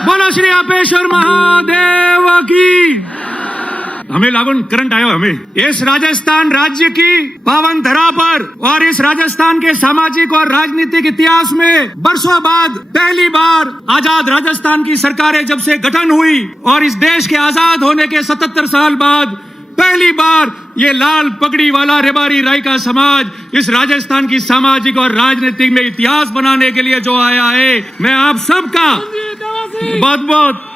बोलो श्री अपेश्वर महादेव की। हमें लागून करंट आयो हमें इस राजस्थान राज्य की पावन धरा पर और इस राजस्थान के सामाजिक और राजनीतिक इतिहास में वर्षों बाद पहली बार आजाद राजस्थान की सरकारें जब से गठन हुई और इस देश के आजाद होने के 77 साल बाद पहली बार ये लाल पगड़ी वाला रेबारी राय का समाज इस राजस्थान की सामाजिक और राजनीतिक में इतिहास बनाने के लिए जो आया है, मैं आप सबका बहुत बहुत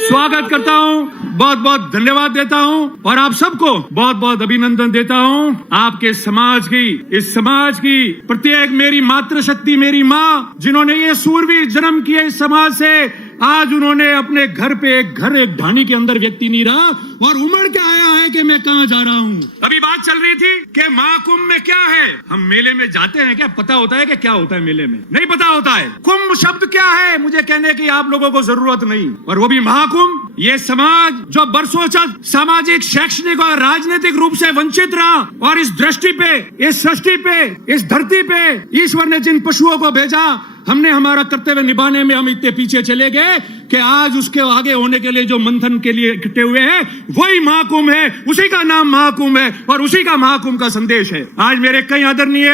स्वागत करता हूं, बहुत बहुत धन्यवाद देता हूं और आप सबको बहुत बहुत अभिनंदन देता हूं। आपके समाज की, इस समाज की प्रत्येक मेरी मातृशक्ति, मेरी माँ, जिन्होंने ये सूरवीर जन्म किए इस समाज से, आज उन्होंने अपने घर पे एक ढाणी के अंदर व्यक्ति नहीं रहा और उमड़ के आया है कि मैं कहाँ जा रहा हूँ। अभी बात चल रही थी कि महाकुंभ में क्या है। हम मेले में जाते हैं, क्या पता होता है कि क्या होता है मेले में? नहीं पता होता है। कुंभ शब्द क्या है मुझे कहने की आप लोगों को जरूरत नहीं। और वो भी महाकुंभ, ये समाज जो बरसों तक सामाजिक, शैक्षणिक और राजनीतिक रूप से वंचित रहा और इस दृष्टि पे, इस सृष्टि पे, इस धरती पे ईश्वर ने जिन पशुओं को भेजा, हमने हमारा कर्तव्य निभाने में हम इतने पीछे चले गए कि आज उसके आगे होने के लिए जो मंथन के लिए इकट्ठे हुए हैं वही महाकुंभ है, उसी का नाम महाकुंभ है और उसी का महाकुंभ का संदेश है। आज मेरे कई आदरणीय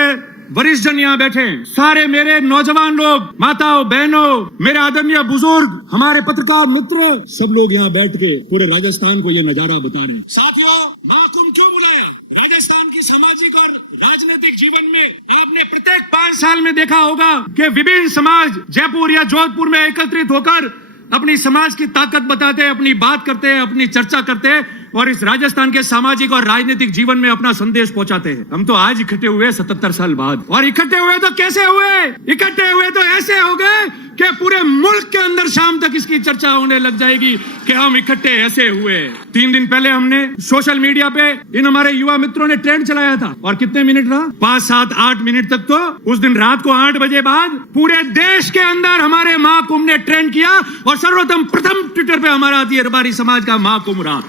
वरिष्ठ जन यहाँ बैठे हैं, सारे मेरे नौजवान लोग, माताओं, बहनों, मेरे आदरणीय बुजुर्ग, हमारे पत्रकार मित्र, सब लोग यहाँ बैठ के पूरे राजस्थान को ये नजारा बता रहे हैं। साथियों, महाकुंभ क्यों बुलाया? राजस्थान की सामाजिक और राजनीतिक जीवन में आपने प्रत्येक 5 साल में देखा होगा कि विभिन्न समाज जयपुर या जोधपुर में एकत्रित होकर अपनी समाज की ताकत बताते हैं, अपनी बात करते हैं, अपनी चर्चा करते हैं और इस राजस्थान के सामाजिक और राजनीतिक जीवन में अपना संदेश पहुंचाते हैं। हम तो आज इकट्ठे हुए 77 साल बाद, और इकट्ठे हुए तो कैसे हुए? इकट्ठे हुए तो ऐसे हो गए कि पूरे मुल्क के अंदर शाम तक इसकी चर्चा होने लग जाएगी कि हम इकट्ठे ऐसे हुए। 3 दिन पहले हमने सोशल मीडिया पे इन हमारे युवा मित्रों ने ट्रेंड चलाया था और कितने मिनट रहा? 5, 7, 8 मिनट तक। तो उस दिन रात को 8 बजे बाद पूरे देश के अंदर हमारे महाकुंभ ने ट्रेंड किया और सर्वप्रथम प्रथम ट्विटर पे हमारा रबारी समाज का महाकुंभ रहा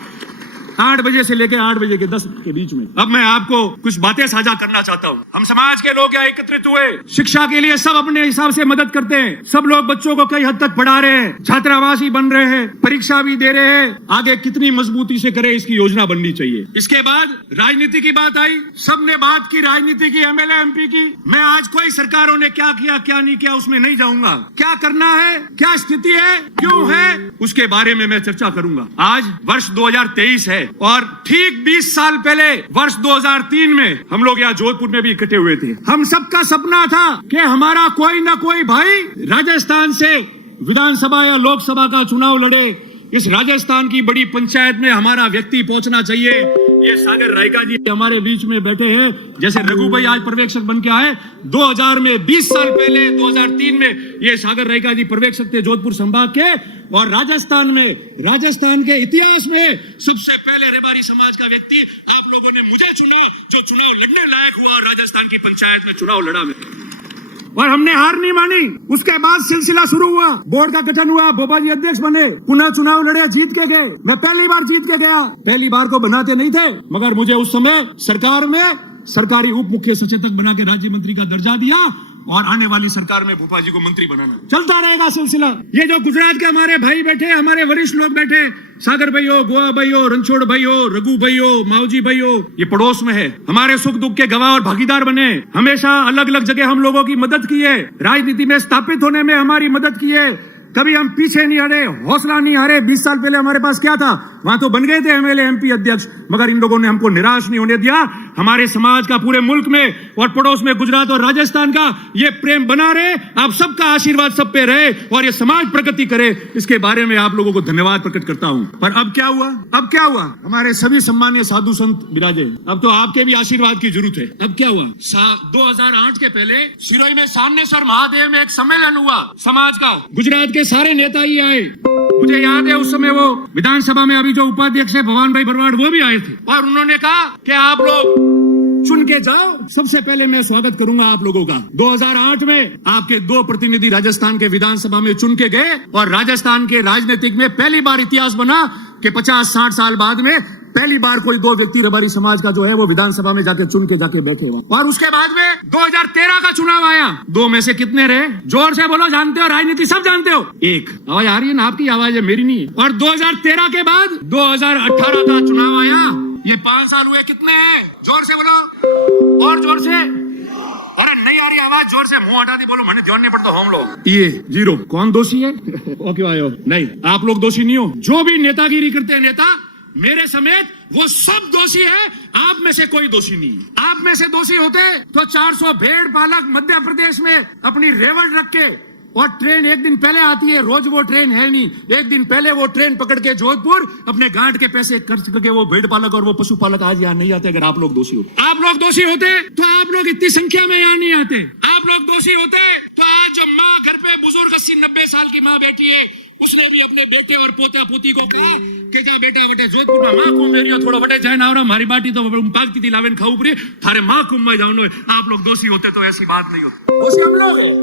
8 बजे से लेकर 8 बजे के 10 के बीच में। अब मैं आपको कुछ बातें साझा करना चाहता हूँ। हम समाज के लोग यहाँ एकत्रित हुए, शिक्षा के लिए सब अपने हिसाब से मदद करते हैं, सब लोग बच्चों को कई हद तक पढ़ा रहे हैं, छात्रावास ही बन रहे हैं, परीक्षा भी दे रहे हैं। आगे कितनी मजबूती से करें, इसकी योजना बननी चाहिए। इसके बाद राजनीति की बात आई, सबने बात की राजनीति की, MLA MP की। मैं आज कोई सरकारों ने क्या किया क्या नहीं किया उसमें नहीं जाऊंगा। क्या करना है, क्या स्थिति है, क्यों है, उसके बारे में मैं चर्चा करूंगा। आज वर्ष 2023 है और ठीक 20 साल पहले वर्ष 2003 में हम लोग यहाँ जोधपुर में भी इकट्ठे हुए थे। हम सबका सपना था कि हमारा कोई ना कोई भाई राजस्थान से विधानसभा या लोकसभा का चुनाव लड़े। इस राजस्थान की बड़ी पंचायत में हमारा व्यक्ति पहुंचना चाहिए। ये सागर रायका जी हमारे बीच में बैठे हैं, जैसे रघु भाई आज पर्यवेक्षक बन के आए। 2000 में 20 साल पहले 2003 में ये सागर रायका जी पर्यवेक्षक थे जोधपुर संभाग के। और राजस्थान में, राजस्थान के इतिहास में सबसे पहले रेबारी समाज का व्यक्ति आप लोगों ने मुझे चुना, जो चुनाव लड़ने लायक हुआ और राजस्थान की पंचायत में चुनाव लड़ा और हमने हार नहीं मानी। उसके बाद सिलसिला शुरू हुआ, बोर्ड का गठन हुआ, बोबा जी अध्यक्ष बने, पुनः चुनाव लड़े, जीत के गए। मैं पहली बार जीत के गया, पहली बार को बनाते नहीं थे, मगर मुझे उस समय सरकार में सरकारी उप मुख्य सचेतक बना के राज्य मंत्री का दर्जा दिया और आने वाली सरकार में भोपा जी को मंत्री बनाना। चलता रहेगा सिलसिला। ये जो गुजरात के हमारे भाई बैठे, हमारे वरिष्ठ लोग बैठे, सागर भाई हो, गोवा भाई हो, रणछोड़ भाई हो, रघु भाई हो, माऊजी भाई हो, ये पड़ोस में है, हमारे सुख दुख के गवाह और भागीदार बने। हमेशा अलग अलग जगह हम लोगों की मदद की है, राजनीति में स्थापित होने में हमारी मदद की है। कभी हम पीछे नहीं हटे, हौसला नहीं हारे। 20 साल पहले हमारे पास क्या था, वहां तो बन गए थे MLA MP अध्यक्ष, मगर इन लोगों ने हमको निराश नहीं होने दिया। हमारे समाज का पूरे मुल्क में और पड़ोस में गुजरात और राजस्थान का ये प्रेम बना रहे। आप सबका आशीर्वाद सब पे रहे और ये समाज प्रगति करे, इसके बारे में आप लोगों को धन्यवाद प्रकट करता हूँ। पर अब क्या हुआ? अब क्या हुआ? हमारे सभी सम्मानीय साधु संत विराजे, अब तो आपके भी आशीर्वाद की जरूरत है। अब क्या हुआ? 2008 के पहले सिरोही में सामनेश्वर महादेव में एक सम्मेलन हुआ समाज का, गुजरात के सारे नेता ही आए। मुझे याद है उस समय वो विधानसभा में अभी जो उपाध्यक्ष है भगवान भाई भरवाड़, वो भी आए थे और उन्होंने कहा कि आप लोग चुन के जाओ। सबसे पहले मैं स्वागत करूंगा आप लोगों का। 2008 में आपके 2 प्रतिनिधि राजस्थान के विधानसभा में चुन के गए और राजस्थान के राजनीतिक में पहली बार इतिहास बना कि 50-60 साल बाद में पहली बार कोई दो व्यक्ति रबारी समाज का जो है वो विधानसभा में जाके चुन के जाके बैठे हुआ, और उसके बाद में 2013 का चुनाव आया, दो में से कितने रहे? जोर से बोलो, जानते हो, राजनीति सब जानते हो। एक आवाज आ रही है ना, आपकी आवाज है, मेरी नहीं है। और 2013 के बाद 2018 का चुनाव आया, ये 5 साल हुए, कितने हैं? जोर से बोलो, और जोर से। अरे नहीं आ रही आवाज, जोर से, मुंह हटा दी, बोलो, मैंने ध्यान नहीं पड़ता हम लोग। ये 0 कौन दोषी है? वो क्यों आए हो? नहीं, आप लोग दोषी नहीं हो। जो भी नेतागिरी करते हैं नेता, मेरे समेत, वो सब दोषी है। आप में से कोई दोषी नहीं है। आप में से दोषी होते तो 400 भेड़ पालक मध्य प्रदेश में अपनी रेवड़ रख के, और ट्रेन एक दिन पहले आती है, रोज वो ट्रेन है नहीं, एक दिन पहले वो ट्रेन पकड़ के जोधपुर अपने गांठ के पैसे खर्च करके वो भेड़ पालक और वो पशु पालक आज यहाँ नहीं आते। अगर आप लोग दोषी होते, आप लोग दोषी होते तो आप लोग इतनी संख्या में यहाँ नहीं आते। आप लोग दोषी होते तो आज जो माँ घर पे बुजुर्ग 80-90 साल की माँ बैठी है, उसने भी अपने बेटे और पोता पोती को कहा कि जा बेटा बटे जोधपुर में माँ कुंभ मेरी थोड़ा बटे जाए ना, और हमारी बाटी तो पाकती थी लावेन खाऊ पड़ी थारे माँ कुंभ में जाओ। आप लोग दोषी होते तो ऐसी बात नहीं होती। दोषी हम लोग हैं,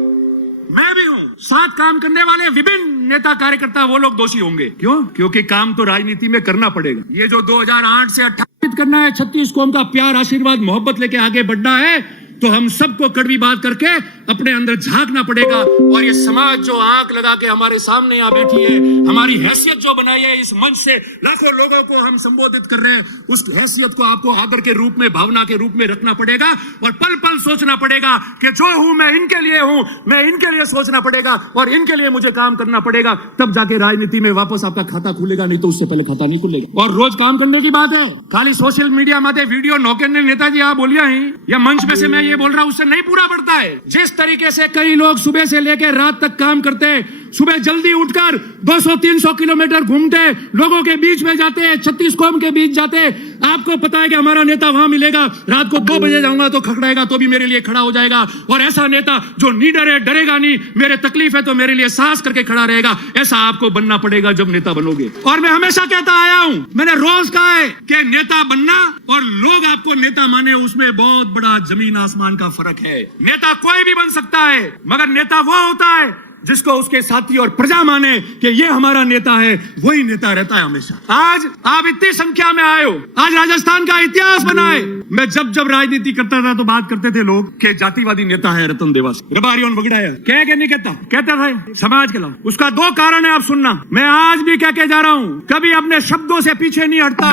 मैं भी हूँ, साथ काम करने वाले विभिन्न नेता कार्यकर्ता वो लोग दोषी होंगे। क्यों? क्योंकि काम तो राजनीति में करना पड़ेगा। ये जो 2008 से 28 करना है, 36 कौम का प्यार आशीर्वाद मोहब्बत लेके आगे बढ़ना है, तो हम सबको कड़वी बात करके अपने अंदर झांकना पड़ेगा। और ये समाज जो आंख लगा के हमारे सामने यहाँ बैठी है, हमारी हैसियत जो बनाई है, इस मंच से लाखों लोगों को हम संबोधित कर रहे हैं, उस हैसियत को आपको आदर के रूप में, भावना के रूप में रखना पड़ेगा, और पल पल सोचना पड़ेगा कि जो हूं मैं इनके लिए हूं, मैं इनके लिए सोचना पड़ेगा और इनके लिए मुझे काम करना पड़ेगा। तब जाके राजनीति में वापस आपका खाता खुलेगा, नहीं तो उससे पहले खाता नहीं खुलेगा। और रोज काम करने की बात है, खाली सोशल मीडिया माते वीडियो नौके ने नेताजी आप बोलिया ही, या मंच में से मैं ये बोल रहा हूं, उससे नहीं पूरा पड़ता है। जिस तरीके से कई लोग सुबह से लेकर रात तक काम करते हैं, सुबह जल्दी उठकर 200-300 किलोमीटर घूमते, लोगों के बीच में जाते, 36 कौम के बीच जाते। आपको पता है कि हमारा नेता वहां मिलेगा, रात को 2 बजे जाऊंगा तो खखड़ाएगा तो भी मेरे लिए खड़ा हो जाएगा। और ऐसा नेता जो निडर है, डरेगा नहीं, मेरे तकलीफ है तो मेरे लिए सांस करके खड़ा रहेगा, ऐसा आपको बनना पड़ेगा जब नेता बनोगे। और मैं हमेशा कहता आया हूं, मैंने रोज कहा है कि नेता बनना और लोग आपको नेता माने, उसमें बहुत बड़ा जमीन आसमान का फर्क है। नेता कोई भी बन सकता है, मगर नेता वो होता है जिसको उसके साथी और प्रजा माने कि ये हमारा नेता है, वही नेता रहता है हमेशा। आज आप इतनी संख्या में आए हो, आज राजस्थान का इतिहास बना है। मैं जब राजनीति करता था तो बात करते थे लोग कि जातिवादी नेता है रतन देवास, रबारियों बगड़ाया, कह के नहीं कहता, कहता था समाज के लिए। उसका 2 कारण है, आप सुनना। मैं आज भी कह के जा रहा हूं, कभी अपने शब्दों से पीछे नहीं हटता,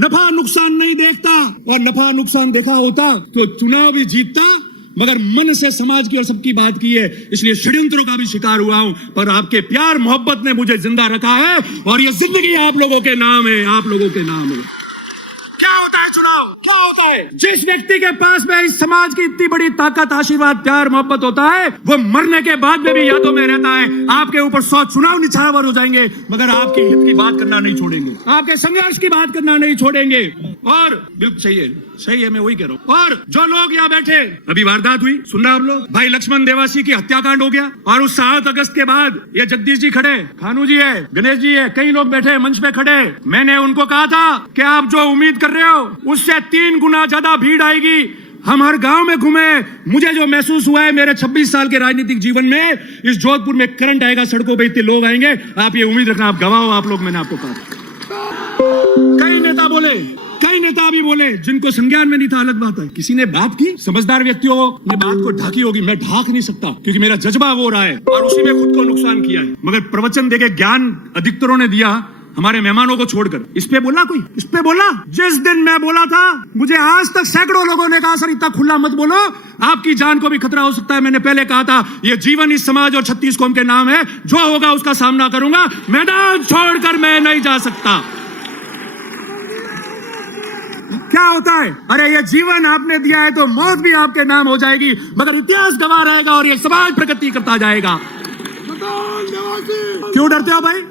नफा नुकसान नहीं देखता, और नफा नुकसान देखा होता तो चुनाव भी जीतता, मगर मन से समाज की और सबकी बात की है, इसलिए षड्यंत्रों का भी शिकार हुआ हूं, पर आपके प्यार मोहब्बत ने मुझे जिंदा रखा है, और ये जिंदगी आप लोगों के नाम है, आप लोगों के नाम है। क्या होता है चुनाव? क्या होता है? जिस व्यक्ति के पास में इस समाज की इतनी बड़ी ताकत, आशीर्वाद, प्यार मोहब्बत होता है, वो मरने के बाद में भी यादों में रहता है। आपके ऊपर 100 चुनाव निछावर हो जाएंगे, मगर आपके हित की बात करना नहीं छोड़ेंगे, आपके संघर्ष की बात करना नहीं छोड़ेंगे। और बिल्कुल सही है, मैं वही कह रहा हूँ। और जो लोग यहाँ बैठे, अभी वारदात हुई, सुन रहे आप लोग, भाई लक्ष्मण देवासी की हत्याकांड हो गया, और उस 7 अगस्त के बाद ये जगदीश जी खड़े, खानू जी है, गणेश जी है, कई लोग बैठे मंच पे खड़े। मैंने उनको कहा था कि आप जो उम्मीद कर रहे हो उससे 3 गुना ज्यादा भीड़ आएगी। हम हर गांव में घूमे, मुझे जो महसूस हुआ है मेरे 26 साल के राजनीतिक जीवन में, इस जोधपुर में करंट आएगा, सड़कों पे इतने लोग आएंगे, आप ये उम्मीद रखना, आप गवाह हो आप लोग। मैंने आपको कहा, कई नेता बोले, कई नेता भी बोले, जिनको संज्ञान में नहीं था, अलग बात है। किसी ने बात की, समझदार व्यक्तियों ने बात को ढाकी होगी, मैं ढाक नहीं सकता क्योंकि मेरा जज्बा वो रहा है, और उसी में खुद को नुकसान किया है। मगर प्रवचन देके ज्ञान अधिकतरों ने दिया, हमारे मेहमानों को छोड़कर। इस पे बोला कोई? इस पे बोला? जिस दिन मैं बोला था, मुझे आज तक सैकड़ों लोगों ने कहा, सर इतना खुला मत बोलो, आपकी जान को भी खतरा हो सकता है। मैंने पहले कहा था, ये जीवन इस समाज और 36 कौम के नाम है, जो होगा उसका सामना करूंगा, मैदान छोड़कर मैं नहीं जा सकता। क्या होता है? अरे ये जीवन आपने दिया है तो मौत भी आपके नाम हो जाएगी, मगर इतिहास गवाह रहेगा और ये समाज प्रगति करता जाएगा। क्यों डरते हो भाई?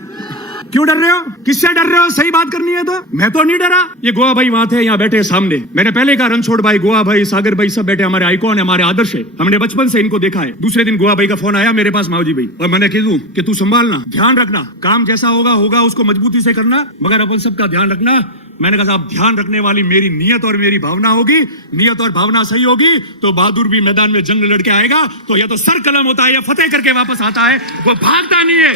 क्यों डर रहे हो? किससे डर रहे हो? सही बात करनी है तो। मैं तो नहीं डरा। ये गोवा भाई वहां थे, यहाँ बैठे सामने, मैंने पहले कहा, रणछोड़ भाई, गोवा भाई, सागर भाई, सब बैठे, हमारे आइकॉन है, हमारे आदर्श है, हमने बचपन से इनको देखा है। दूसरे दिन गोवा भाई का फोन आया मेरे पास, माओजी भाई, और मैंने कह दूं कि तू संभालना, ध्यान रखना, काम जैसा होगा उसको मजबूती से करना, मगर अपन सबका ध्यान रखना। मैंने कहा साहब, ध्यान रखने वाली मेरी नियत और मेरी भावना होगी, नियत और भावना सही होगी तो बहादुर भी मैदान में जंग लड़के आएगा, तो या तो सर कलम होता है या फतेह करके वापस आता है, वो भागता नहीं है।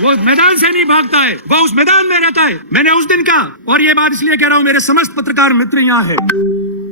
वो मैदान से नहीं भागता है, वो उस मैदान में रहता है। मैंने उस दिन का, और ये बात इसलिए कह रहा हूं, मेरे समस्त पत्रकार मित्र यहाँ है।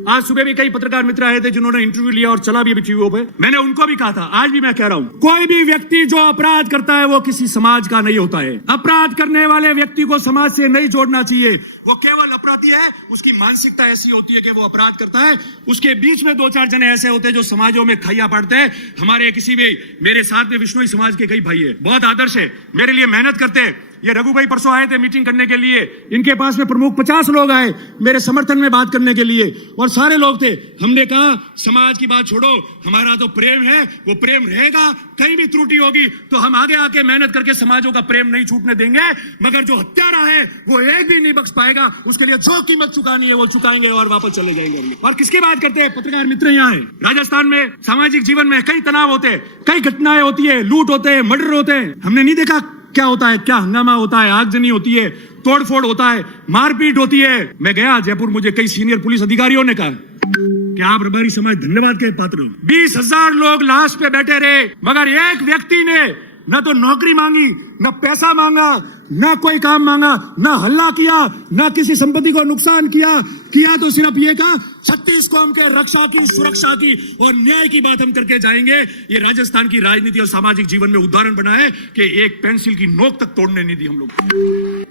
आज सुबह भी कई पत्रकार मित्र आए थे जिन्होंने इंटरव्यू लिया और चला भी अभी टीवी पे। मैंने उनको भी कहा था, आज भी मैं कह रहा हूं, कोई भी व्यक्ति जो अपराध करता है वो किसी समाज का नहीं होता है। अपराध करने वाले व्यक्ति को समाज से नहीं जोड़ना चाहिए। वो केवल अपराधी है, उसकी मानसिकता ऐसी होती है कि वो अपराध करता है। उसके बीच में दो चार जने ऐसे होते हैं जो समाजों में खैया पाड़ते हैं। हमारे किसी भी, मेरे साथ में विष्णोई समाज के कई भाई है, बहुत आदर्श है, मेरे लिए मेहनत करते हैं। ये रघु भाई परसों आए थे मीटिंग करने के लिए, इनके पास में प्रमुख 50 लोग आए मेरे समर्थन में बात करने के लिए, और सारे लोग थे। हमने कहा समाज की बात छोड़ो, हमारा तो प्रेम है, वो प्रेम रहेगा। कहीं भी त्रुटि होगी तो हम आगे आके मेहनत करके समाजों का प्रेम नहीं छूटने देंगे। मगर जो हत्यारा है वो एक भी नहीं बख्श पाएगा। उसके लिए जो कीमत चुकानी है वो चुकाएंगे और वापस चले जाएंगे। और किसकी बात करते हैं? पत्रकार मित्र यहाँ है। राजस्थान में सामाजिक जीवन में कई तनाव होते हैं, कई घटनाएं होती है, लूट होते हैं, मर्डर होते हैं। हमने नहीं देखा क्या होता है, क्या हंगामा होता है, आगजनी होती है, तोड़फोड़ होता है, मारपीट होती है। मैं गया जयपुर, मुझे कई सीनियर पुलिस अधिकारियों ने कहा कि आप रबारी समाज धन्यवाद के पात्र हो। 20,000 लोग लाश पे बैठे रहे, मगर एक व्यक्ति ने न तो नौकरी मांगी, न पैसा मांगा, न कोई काम मांगा, न हल्ला किया, न किसी संपत्ति को नुकसान किया तो सिर्फ ये कहा 36 कौम के रक्षा की, सुरक्षा की और न्याय की बात हम करके जाएंगे। ये राजस्थान की राजनीति और सामाजिक जीवन में उदाहरण बना है कि एक पेंसिल की नोक तक तोड़ने नहीं दी हम लोग।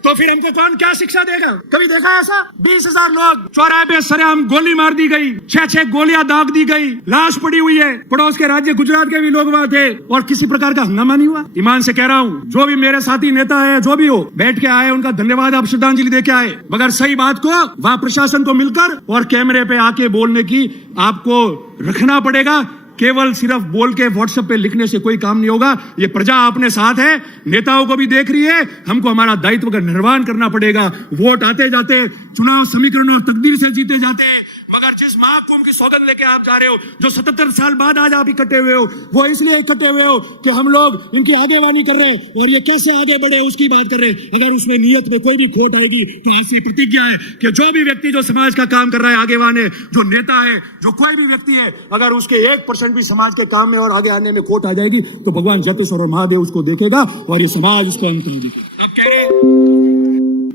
तो फिर हमको कौन क्या शिक्षा देगा? कभी देखा ऐसा? 20,000 लोग चौराहे पे सरेआम गोली मार दी गई, 6-6 गोलियां दाग दी गई, लाश पड़ी हुई है। पड़ोस के राज्य गुजरात के भी लोग वहां थे और किसी प्रकार का हंगामा नहीं हुआ। ईमान से कह रहा हूं, जो भी मेरे साथी नेता है, जो भी हो, बैठ के आए, उनका धन्यवाद, आप श्रद्धांजलि दे के आए। मगर सही बात को वहां प्रशासन को मिलकर और कैमरे पे आके बोलने की आपको रखना पड़ेगा। केवल सिर्फ बोल के व्हाट्सएप पे लिखने से कोई काम नहीं होगा। ये प्रजा अपने साथ है, नेताओं को भी देख रही है। हमको हमारा दायित्व का निर्वहन करना पड़ेगा। वोट आते जाते, चुनाव समीकरण और तकदीर से जीते जाते, मगर जिस महाकुंभ की सौगंध लेके आप जा रहे हो, जो 77 साल बाद आज आप इकट्ठे हुए हो, वो इसलिए इकट्ठे हुए हो कि हम लोग इनकी आगेवानी कर रहे हैं और ये कैसे आगे बढ़े उसकी बात कर रहे हैं। अगर उसमें नियत में कोई भी खोट आएगी तो ऐसी प्रतिज्ञा है कि जो भी व्यक्ति जो समाज का काम कर रहा है, आगेवान है, जो नेता है, जो कोई भी व्यक्ति है, अगर उसके 1% भी समाज के काम में और आगे आने में खोट आ जाएगी तो भगवान जगदीश्वर और महादेव उसको देखेगा और ये समाज उसको अंत कर देगा। अब कह रहे,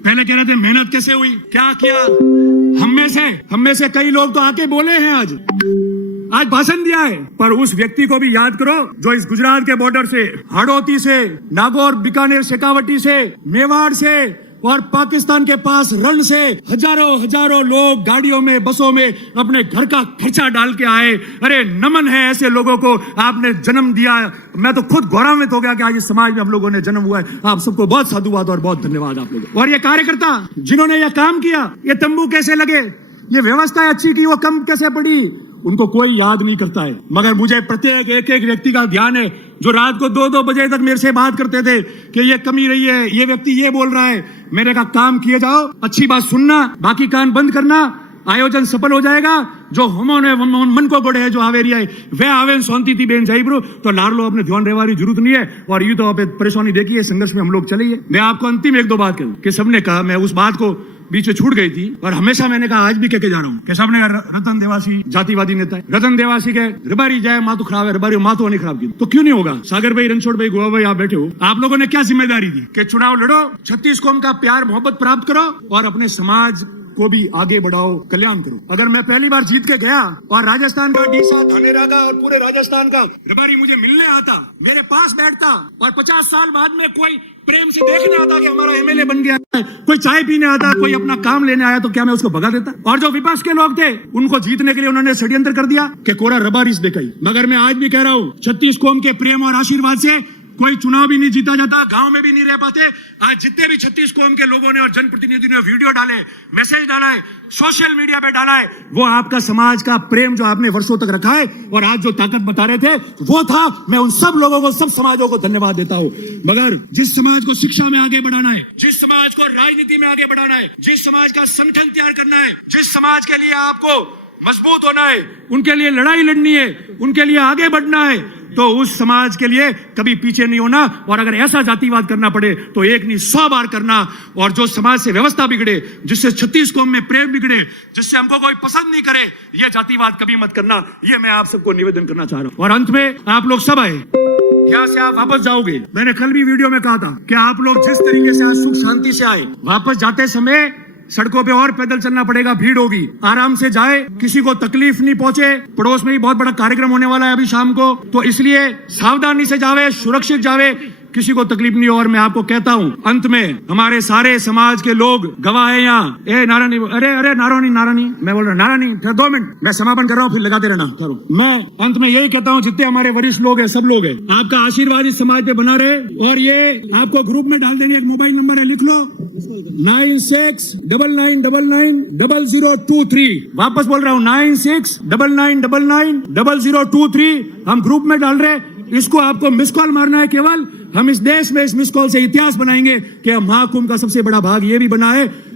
पहले कह रहे थे मेहनत कैसे हुई, क्या किया? हम में से कई लोग तो आके बोले हैं, आज भाषण दिया है, पर उस व्यक्ति को भी याद करो जो इस गुजरात के बॉर्डर से, हड़ौती से, नागौर, बीकानेर, शेखावटी से, मेवाड़ से और पाकिस्तान के पास रण से हजारों लोग गाड़ियों में, बसों में अपने घर का खर्चा डाल के आए। अरे नमन है ऐसे लोगों को, आपने जन्म दिया। मैं तो खुद गौरवान्वित हो गया कि आज इस समाज में हम लोगों ने जन्म हुआ है। आप सबको बहुत साधुवाद और बहुत धन्यवाद आप लोगों। और ये कार्यकर्ता जिन्होंने यह काम किया, ये तंबू कैसे लगे, ये व्यवस्था अच्छी की, वो कम कैसे पड़ी, उनको कोई याद नहीं करता है। मगर मुझे प्रत्येक एक व्यक्ति का ध्यान है जो रात को 2-2 बजे तक मेरे से बात करते थे कि ये कमी रही है, ये व्यक्ति ये बोल रहा है। मैंने कहा काम किए जाओ, अच्छी बात सुनना, बाकी कान बंद करना, आयोजन सफल हो जाएगा। जो हमने मन को गोड़े है, जो आवेरी है वे आवे शांति थी बेन जाइब्रो तो लार लो, अपने ध्यान रहवारी जरूरत नहीं है। और ये तो आप परेशानी देखिए, संघर्ष में हम लोग चले। मैं आपको अंतिम 1-2 बात कहूं कि सबने कहा, मैं उस बात को बीच में छूट गई थी और हमेशा मैंने कहा, आज भी कह के जा रहा हूँ कि सबने रतन देवासी जातिवादी नेता है, रतन देवासी के रबारी जाए माँ तो खराब है, रबारी माँ तो नहीं खराब की, तो क्यों नहीं होगा? सागर भाई, रणछोड़ भाई, गोवा भाई, आप बैठे हो, आप लोगों ने क्या जिम्मेदारी दी कि चुनाव लड़ो, 36 कौम का प्यार मोहब्बत प्राप्त करो और अपने समाज को भी आगे बढ़ाओ, कल्याण करो। अगर मैं पहली बार जीत के गया और राजस्थान का डीसा, धानेरा का और पूरे राजस्थान का रबारी मुझे मिलने आता, मेरे पास बैठता और 50 साल बाद में कोई प्रेम से देखने आता कि हमारा एमएलए बन गया है, कोई चाय पीने आता, कोई अपना काम लेने आया, तो क्या मैं उसको भगा देता? और जो विपक्ष के लोग थे उनको जीतने के लिए उन्होंने षड्यंत्र कर दिया कि कोरा रबारी से दिखाई। मगर मैं आज भी कह रहा हूँ, 36 कौम के प्रेम और आशीर्वाद से कोई चुनाव भी नहीं जीता जाता, गांव में भी नहीं रह पाते। आज जितने भी 36 कौम के लोगों ने और जनप्रतिनिधियों ने वीडियो डाले, मैसेज डाला है, सोशल मीडिया पे डाला है, वो आपका समाज का प्रेम जो आपने वर्षों तक रखा है और आज जो ताकत बता रहे थे वो था। मैं उन सब लोगों को, सब समाजों को धन्यवाद देता हूँ। मगर जिस समाज को शिक्षा में आगे बढ़ाना है, जिस समाज को राजनीति में आगे बढ़ाना है, जिस समाज का संगठन तैयार करना है, जिस समाज के लिए आपको मजबूत होना है, उनके लिए लड़ाई लड़नी है, उनके लिए आगे बढ़ना है, तो उस समाज के लिए कभी पीछे नहीं होना। और अगर ऐसा जातिवाद करना पड़े तो एक नहीं 100 बार करना। और जो समाज से व्यवस्था बिगड़े, जिससे 36 कौम में प्रेम बिगड़े, जिससे हमको कोई पसंद नहीं करे, ये जातिवाद कभी मत करना। ये मैं आप सबको निवेदन करना चाह रहा हूं। और अंत में आप लोग सब आए, यहाँ से आप वापस जाओगे। मैंने कल भी वीडियो में कहा था कि आप लोग जिस तरीके से आज सुख शांति से आए, वापस जाते समय सड़कों पे और पैदल चलना पड़ेगा, भीड़ होगी, आराम से जाए, किसी को तकलीफ नहीं पहुंचे। पड़ोस में ही बहुत बड़ा कार्यक्रम होने वाला है अभी शाम को, तो इसलिए सावधानी से जावे, सुरक्षित जावे, किसी को तकलीफ नहीं हो। और मैं आपको कहता हूं, अंत में हमारे सारे समाज के लोग गवाह है यहाँ। ए नारायणी, अरे नारायणी, मैं बोल रहा नारायणी, 2 मिनट, मैं समापन कर रहा हूँ, फिर लगाते रहना करो। मैं अंत में यही कहता हूँ, जितने हमारे वरिष्ठ लोग हैं, सब लोग हैं, आपका आशीर्वाद इस समाज पे बना रहे। और ये आपको ग्रुप में डाल देंगे, एक मोबाइल नंबर है, लिख लो 9699990023। वापस बोल रहा हूँ 9699990023। हम ग्रुप में डाल रहे, इसको आपको मिस कॉल मारना है केवल। हम इस देश में इस मिस कॉल से इतिहास बनाएंगे कि महाकुंभ का सबसे बड़ा भाग ये भी बना है।